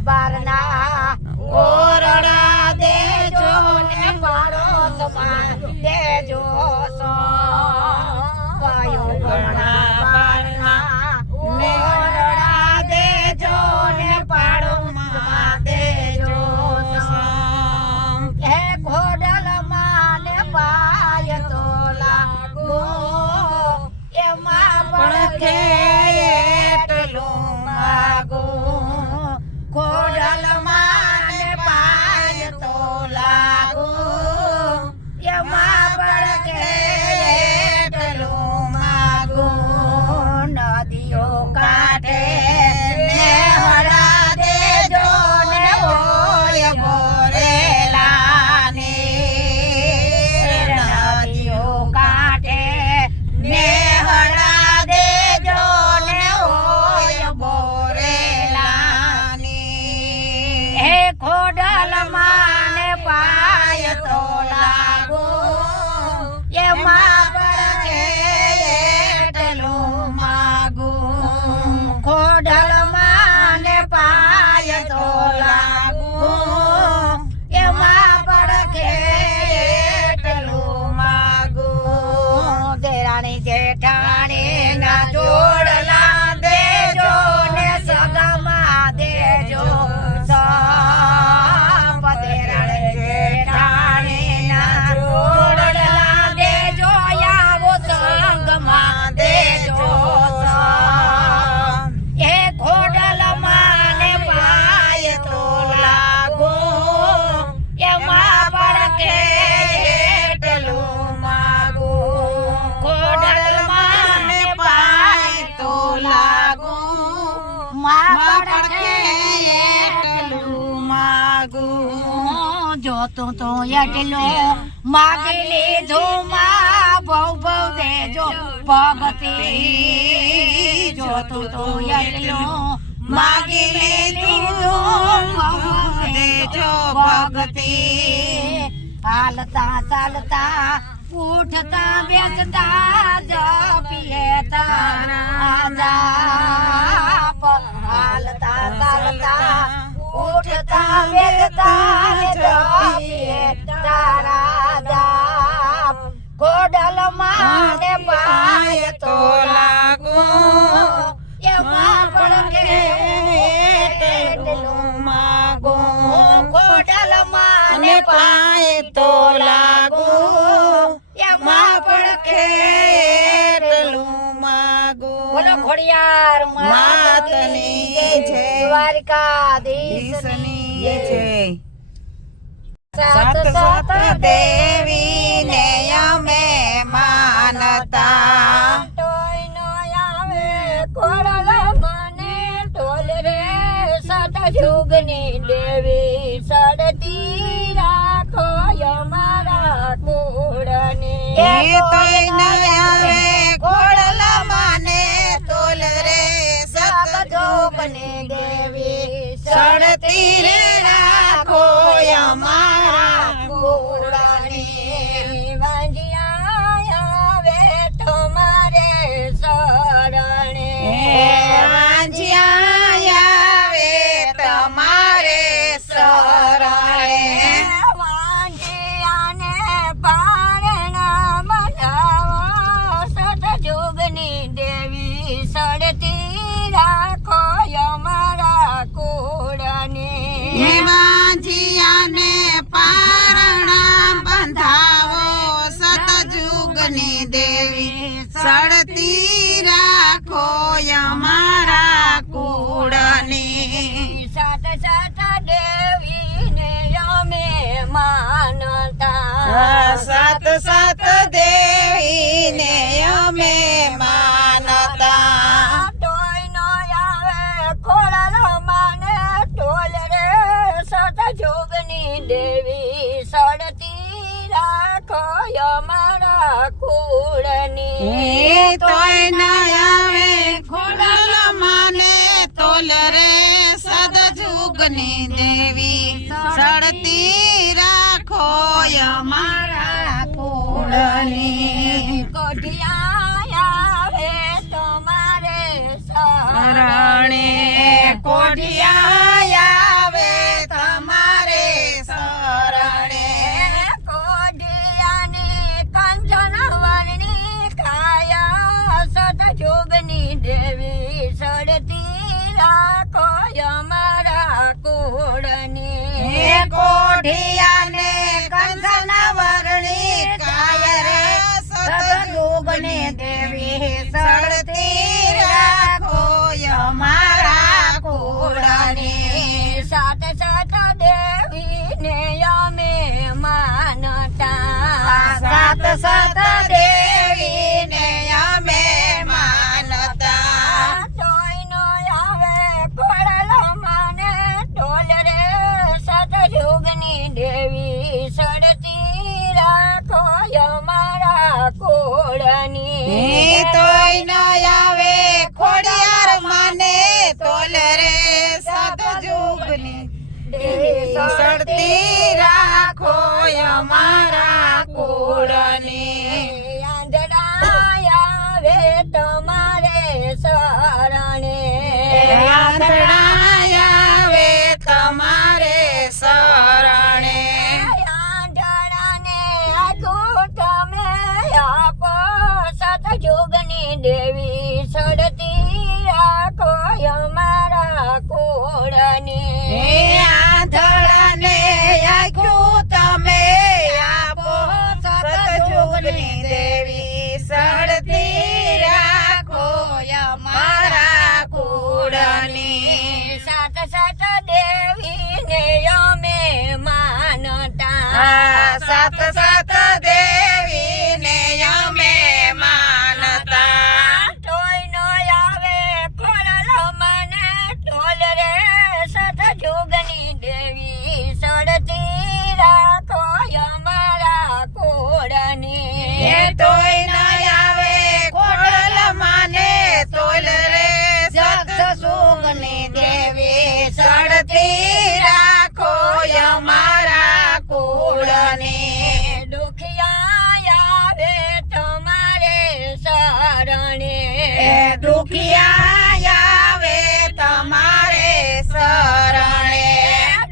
બારના ઓરડા દેજો ને પડોશમાં દેજો કયો ઘણા બારના ઓરડા દેજો ને પડોશમાં દેજો હે ઘોડલમાં ને પાય તો લાગો એમાં પડખે એટલું માગો ઘોડલમાં ને પાય તો લાગો એમાં પડખે એટલું માગો નદીઓ કાંઠે ને હડા દેજો ને હોય ભરેલાની નદીઓ કાંઠે ને હડા દેજો ને હોય ભરેલાની હે ખોડલમાં ને પાય તો લાગો એમાં પડખે એટલું માગો ખોડલમાં ને પાય તો લાગો એમાં પડખે એટલું માગો દેરાણી જેઠાણી ના જોડલા દેજો ને સગામાં દેજો દેરાણી જેઠાણી ના જોડલા દેજો આવો સંગમાં દેજો એ ઘોડલમાં ને પાય તો લાગો એમાં પડખે એટલું માગો ઘોડલમાં ને પાય તો લાગો માં પડખે એટલું માગો જોતો તો એટલો માગી લીધું માં ભવ ભવ દેજો ભગતી જોતો તો એટલો માગી લીધું ભવ દેજો ભગતી હાલતા ચાલતા ઉઠતા બેસતા જપીએ તારા જાપ હાલતા ચાલતા ઉઠતા બેસતા જપીએ તારા જાપ ઘોડલમાં ને પાય તો લાગો એમાં પડખે એટલું માગો ઘોડલમાં ને પાય તો લાગો એમાં પડખે એટલું માગો બોલો ખોડિયાર માતની જય દ્વારકાધીશની જય સાત સાત દેવી ને અમે માનતા તોય નો આવે કોળલ મને ઢોલ રે સત જુગની દેવી સડતી રાખો અમારા કુળને તોય ન આવે કોળલ મને ઢોલ રે સત જુગની દેવી સડતી રાખો અમારા કુળને વાંજિયા આવે તમારે શરણે વાંજિયા આવે તમારે શરણે વાંજિયાને પારણા બનાવો સતજુગની દેવી સડતી રાખો અમારા કુળને વાંજિયાને પારણા બંધાવો સતજુગની દેવી સડતી રાખો અમારા કુળની સાત સાત દેવીને અમે માનતા સાત સાત દેવીને અમે માનતા તોય નો આવે ખોળલ માને ઢોલ રે સત જોગની દેવી સડતી રાખો અમારા કુળની તોય ન આવે ખોળલ માને તોલ રે સદ જુગની દેવી સડતી રાખો અમારા કુળની કોઢિયા આવે તમારે શરણે કોઢિયા ગોઠિયાને કંચન વરણી કાય રે સતયુગની દેવી સડતી રાખો અમારા કુળની સાત સાત દેવીને અમે માનતા સાત સાત દેવીને અમે માનતા તોયનો આવે ખોડલ માને ઢોલ રે સતયુગની દેવી સડતી રાખો અમારા કુળની તોય ન આવે ખોડિયાર માને તોલ રે સતયુગની દેવી સડતી રાખો અમારા કુળની આંધળાયા તમારે શરણે આંધળાયાવે તમારે શરણે આંધળાને આખું તમે આપો સતયુગની દેવી સડતી રાખો અમારા કુળની આંધળાને આખ્યું તમે આપો સતયુગની દેવી સડતી રાખો અમારા કુળની સાત સાત દેવીને અમે માનતા સાત સાત દેવીને અમે માનતા તોયનો આવે ખોડલ મને ઢોલ રે સતયુગની દેવી સડતી રાખો અમારા કુળની તોય ન આવે ખોડલ માને તોલ રે સતયુગની દેવી સડતી રાખો અમારા કુળની દુખિયા આવે તમારે શરણે દુખિયા આવે તમારે શરણે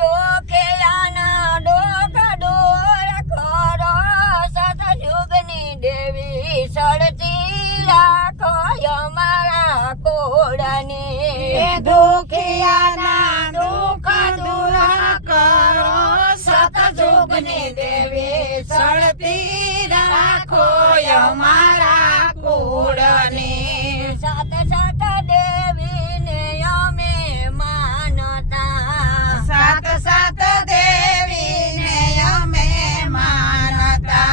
દુખિયાના દુઃખ દૂર કરો સતયુગની દેવી સડતી રાખો અમારા કુળની દુખિયાના દુઃખ દૂર કરો સતયુગની દેવી સડતી રાખો અમારા કુળની સાત સાત દેવીને અમે માનતા સાત સાત દેવીને અમે માનતા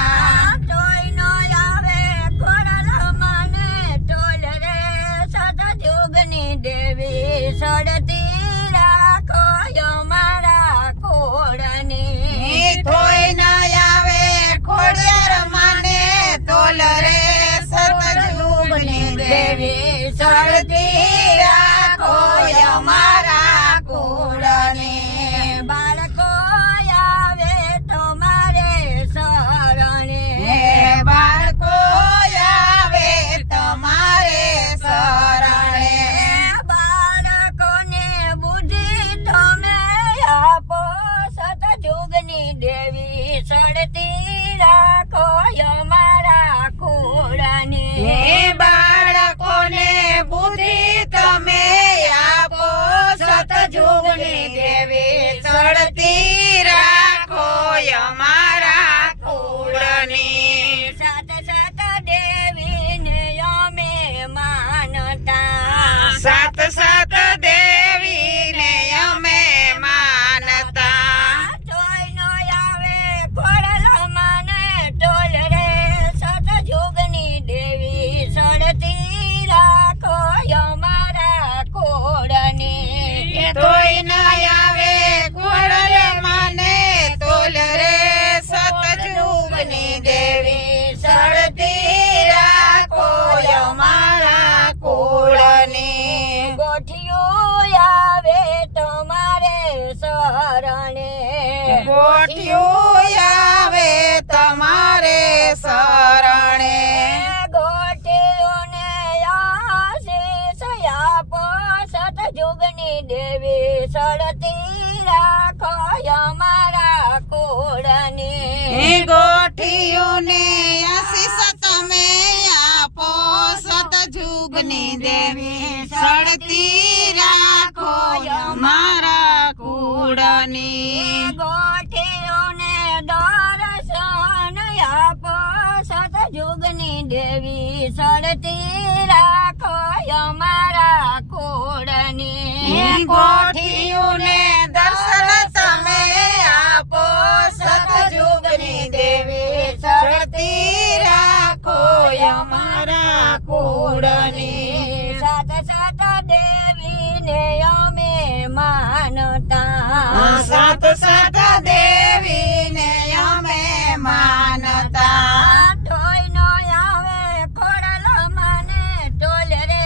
તોયનો આવે ખોડલ મને ઢોલ રે સતયુગની દેવી સડતી રાખો અમારા કુળની તોય ન આવે ખોડિયાર માને તોલ રે સતયુગની દેવી સડતી રાખો અમારા કુળની બાળકો આવે તમારે શરણે બાળકો આવે તમારે શરણે બાળકોને બુદ્ધિ તમે આપો સતયુગની દેવી સડતી રાખો અમારા કુળની બાળકોને બુદ્ધિ તમે આપો સતયુગની દેવી સડતી રાખો અમારા કુળની સાત સાત દેવીને અમે માનતા સાત સાત દેવીને અમે માનતા તોયનો આવે ખોડલ મને ઢોલ રે સતયુગની દેવી સડતી રાખો અમારા કુળની તોય ન આવે ખોડલ માને તોલ રે સતયુગની દેવી સડતી રાખો અમારા કુળની ગોઠિયું આવે તમારે શરણે ગોઠિયું આવે તમારે શરણે ગોઠિયોને આશીષ આપો સતયુગની દેવી સડતી રાખો અમારા કુળની ગોઠિયોને આશીષ તમે આપો સતયુગની દેવી સડતી રાખો અમારા કુળની ગોઠિયો દેવી સડતી રાખો અમારા કુળને ગોઠિયુંને દર્શન તમે આપો સતયુગની દેવી સડતી રાખો અમારા કુળની સાત સાત દેવીને અમે માનતા સાત સાત દેવીને અમે માનતા તોય નો આવે ખોડલ મને ટોલ રે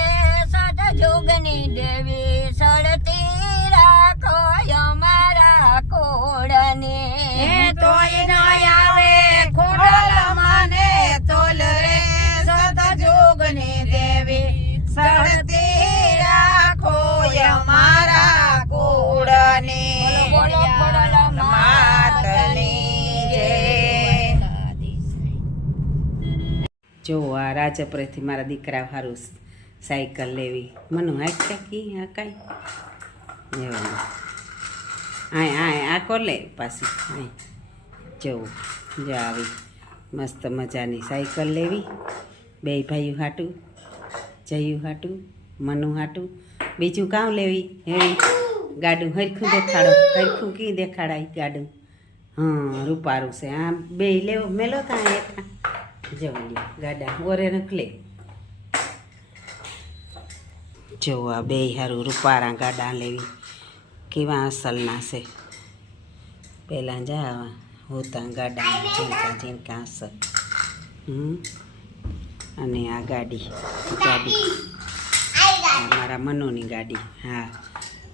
સતયુગની દેવી સડતી રાખો અમારા કુળને તોય ન આવે ખોડલ મને તોલ રે સતયુગની દેવી સડતી રાખો અમારા કુળની બોલો ખોડલ માતની જય. જો આ રાજપરેથી મારા દીકરા હારું સાયકલ લેવી મનુ હાંક કી હા કાંઈ લેવાનું આ કોલે પાછી જવું જો આવી મસ્ત મજાની સાયકલ લેવી બે ભાઈઓ હાટું જયું હાટું મનુ હાટું બીજું કામ લેવી હેડી ગાડું હરખું દેખાડો હરખું કી દેખાડાય ગાડું હા રૂપારું છે આ બે લેવો મેલો ત્યાં હેઠા જવું લ્યો ગાડા ઓરે નખલે જો આ બે હારું રૂપારા ગાડા લેવી કેવા અસલના છે પહેલાં જા હોતા ગાડા ઝીણકા ઝીણકા અસલ અને આ ગાડી આ મારા મનોની ગાડી હા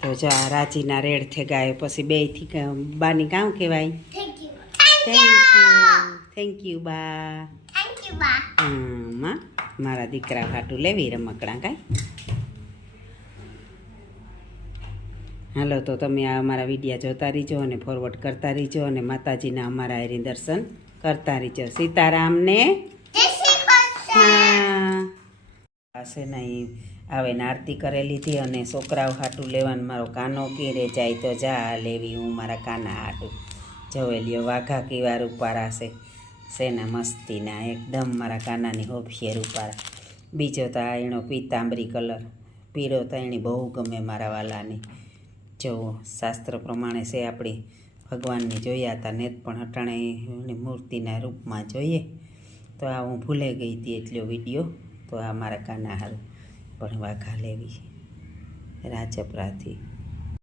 તો જો આ રાજીના રેડ થઈ ગાયો પછી બેથી બાની કામ કહેવાય થેન્ક યુ બા માં મારા દીકરા હાટું લેવી રમકડા કાંઈ હાલો તો તમે આ અમારા વિડીયા જોતા રહીજો અને ફોરવર્ડ કરતા રહીજો અને માતાજીના અમારા એરી દર્શન કરતા રહીજો સીતારામને પાસે નહીં આવે ને આરતી કરે લીધી અને છોકરાઓ હાટું લેવાનું મારો કાનો કીરે જાય તો જા લેવી હું મારા કાના હાટું જોવે લ્યો વાઘા કેવા રૂપારા છે સેના મસ્તીના એકદમ મારા કાનાની હોફિયર રૂપારા બીજો તો આ એનો પીતાંબરી કલર પીળો તો એની બહુ ગમે મારા વાલાની જો શાસ્ત્ર પ્રમાણે છે આપણી ભગવાનની જોયા હતા નેત પણ હટાણે એની મૂર્તિના રૂપમાં જોઈએ તો આ હું ભૂલે ગઈ હતી એટલો વિડીયો તો આ મારા કાના હારું પણ વાઘા લેવી રાજપરાથી